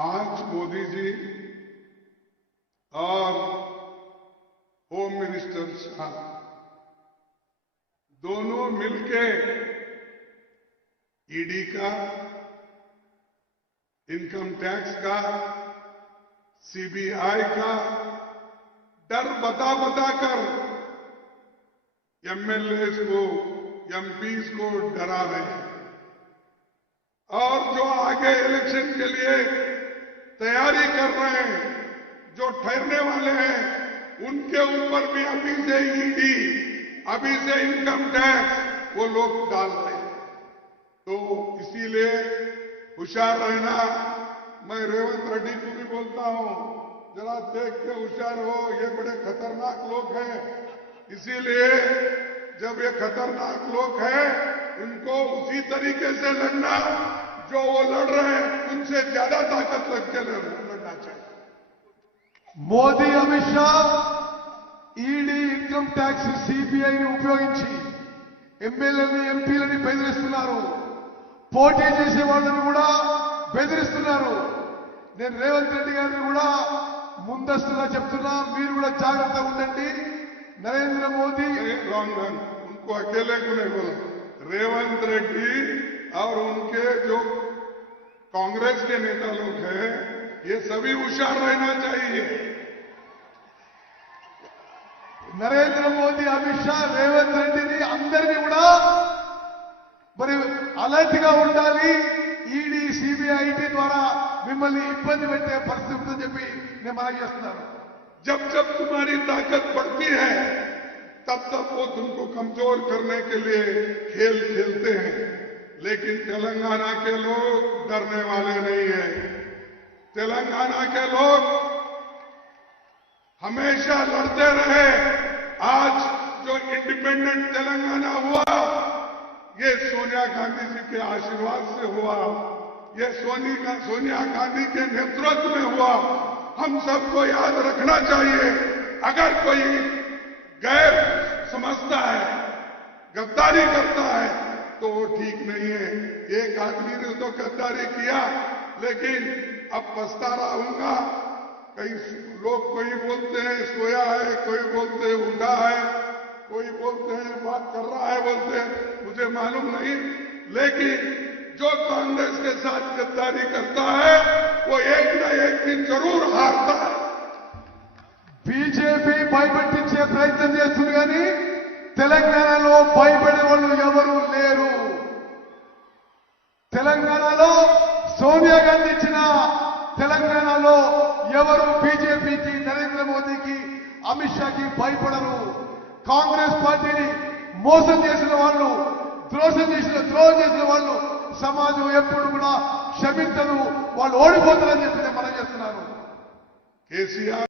आज मोदी जी और home minister Shah दोनों मिलके ईडी का, इनकम टैक्स का, सीबीआई का डर बता कर एमएलए को, एमपीज को डरा रहे हैं और जो आगे इलेक्शन के लिए तैयारी कर रहे हैं, जो ठहरने वाले हैं, उनके ऊपर भी अभी से ईडी, अभी से इनकम टैक्स वो लोग डाल रहे हैं। तो इसीलिए होशियार रहना। मैं रेवंत रेड्डी को भी बोलता हूं, जरा देख के होशियार हो, ये बड़े खतरनाक लोग हैं। इसीलिए जब ये खतरनाक लोग हैं, उनको उसी तरीके से लड़ना जो वो लड़ रहे हैं, उनसे ज्यादा ताकत लग के लड़ना चाहिए। Modi Amit Shah ED income tax సిబిఐని ఉపయోగించి ఎమ్మెల్యేలని ఎంపీలని బెదిరిస్తున్నారు. పోటీ చేసే వాళ్ళని కూడా బెదిరిస్తున్నారు. నేను రేవంత్ రెడ్డి గారిని కూడా ముందస్తుగా చెప్తున్నా, మీరు కూడా జాగ్రత్తగా ఉండండి. नरेंद्र मोदी रॉन्ग उनको अकेले को नहीं बोला, रेवंत रेड्डी और उनके जो कांग्रेस के नेता लोग हैं, ये सभी होशियार रहना चाहिए। నరేంద్ర మోదీ, అమిత్ షా, రేవంత్ రెడ్డిని అందరినీ కూడా మరి అలర్ట్ గా ఉండాలి. ఈడీ, సిబిఐ ద్వారా మిమ్మల్ని ఇబ్బంది పెట్టే పరిస్థితి ఉంటుందని చెప్పి నేను మనవి చేస్తున్నాను. जब जब तुम्हारी ताकत बढ़ती है, तब तब वो तुमको कमजोर करने के लिए खेल खेलते हैं। लेकिन तेलंगाना के लोग डरने वाले नहीं हैं। तेलंगाना के लोग हमेशा लड़ते रहे। आज जो इंडिपेंडेंट तेलंगाना हुआ, ये सोनिया गांधी जी के आशीर्वाद से हुआ, ये सोनिया गांधी के नेतृत्व में हुआ। हम सबको याद रखना चाहिए, अगर कोई गैर समझता है, गद्दारी करता है, तो वो ठीक नहीं है। एक आदमी ने तो गद्दारी किया, लेकिन अब पछता रहूंगा। कई लोग कोई बोलते हैं सोया है, कोई बोलते हैं उठा है, कोई बोलते हैं बात कर रहा है, बोलते हैं, मुझे मालूम नहीं। लेकिन जो कांग्रेस के साथ गद्दारी करता है, वो एक न एक दिन जरूर हारता है। బీజేపీ భయపెట్టించే ప్రయత్నం చేస్తుంది, కానీ తెలంగాణలో భయపడే వాళ్ళు ఎవరు లేరు. తెలంగాణలో సోనియా గాంధీ ఇచ్చిన తెలంగాణలో ఎవరు బీజేపీకి, నరేంద్ర మోదీకి, అమిత్ షాకి భయపడరు. కాంగ్రెస్ పార్టీని మోసం చేసిన వాళ్ళు, ద్రోహం చేసిన వాళ్ళు సమాజం ఎప్పుడు కూడా క్షమించదు. వాళ్ళు ఓడిపోతారని చెప్పి నేను మనం చేస్తున్నాను. కేసీఆర్